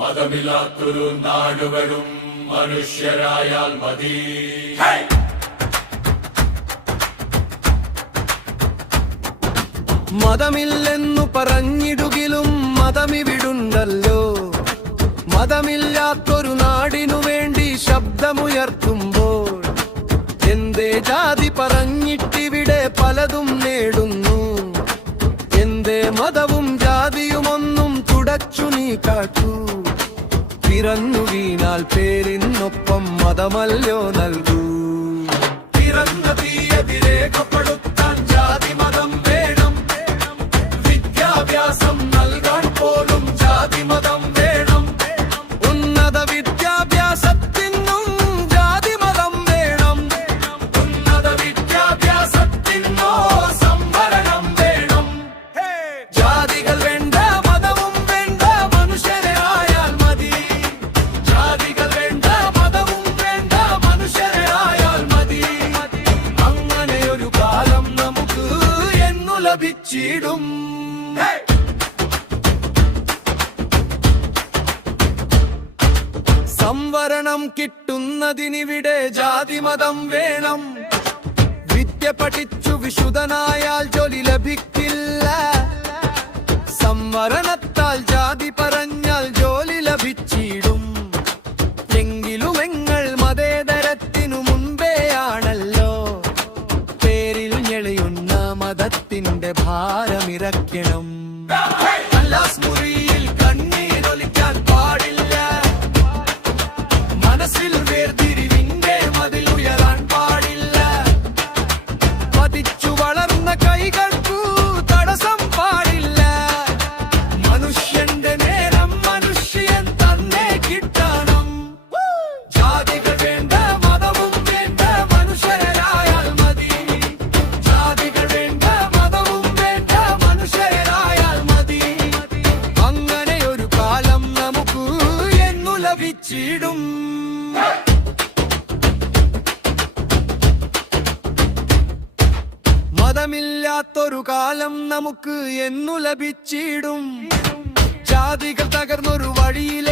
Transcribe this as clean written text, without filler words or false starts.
മതമില്ലാത്തൊരു നാടുവരും മനുഷ്യരായാൽ മതി. മതമില്ലെന്നു പറഞ്ഞിടുകിലും മതമിവിടുണ്ടല്ലോ. മതമില്ലാത്തൊരു നാടിനു വേണ്ടി ശബ്ദമുയർത്തുമ്പോൾ എന്തേ ജാതി പറഞ്ഞിട്ടിവിടെ പലതും നേടുന്നു. എന്തേ മതവും ജാതിയുമൊന്നും തുടച്ചു നീ കാട്ടൂ. പിറന്നു വീണാൽ പേരിനൊപ്പം മതമല്ലോ നൽകൂ. പിറന്ന തീയതി രേഖപ്പെടുത്താൻ ജാതി മതം വേണം. വിദ്യാഭ്യാസം നൽകാൻ പോലും ജാതി മതം വേണം. ഉന്നത വിദ്യാഭ്യാസത്തിനും ജാതി മതം വേണം. ഉന്നത വിദ്യാഭ്യാസത്തിനോ സംവരണം വേണം. ജാതികൾ വേണ്ട, മതവും വേണ്ട, മനുഷ്യരെ ആയാൽ മതി. ജാതികൾ വേണ്ട, മതവും വേണ്ട, മനുഷ്യരെ ആയാൽ മതി. അങ്ങനെയൊരു കാലം നമുക്ക് എന്നു ലഭിച്ചിടും. സംവരണം കിട്ടുന്നതിനിവിടെ ജാതിമതം വേണം. വിദ്യ പഠിച്ചു വിശുദ്ധനായാൽ ജോലി ലഭിക്കില്ല. സംവരണത്താൽ ജാതി പറഞ്ഞാൽ ജോലി ലഭിച്ചിടും. എങ്കിലും എങ്ങൾ മതേതരത്തിനു മുൻപേയാണല്ലോ. പേരിൽ ഞെളിയുന്ന മതത്തിന്റെ ഭാരമിറക്കണം. മുറിയിൽ കണ്ണീരൊലിക്കാൻ പാടില്ല. മനസ്സിൽ വേർതിരിവിന്റെ മതിലുയരാൻ പാടില്ല. പതിച്ചു വളർന്ന കൈകൾക്കു തടസ്സം പാടില്ല. മനുഷ്യന്റെ നേരം മനുഷ്യൻ തന്നെ കിട്ടണം. ജാതികൾ വേണ്ട, മതവും വേണ്ട, മനുഷ്യരായാൽ മതി. ജാതികൾ വേണ്ട, മതവും വേണ്ട, മനുഷ്യരായാൽ മതി. അങ്ങനെയൊരു കാലം നമുക്ക് എന്നു ലഭിച്ചിടും. മതമില്ലാത്തൊരു കാലം നമുക്ക് എന്നു ലഭിച്ചിടും. ജാതികൾ തകർന്നൊരു വഴിയിലെ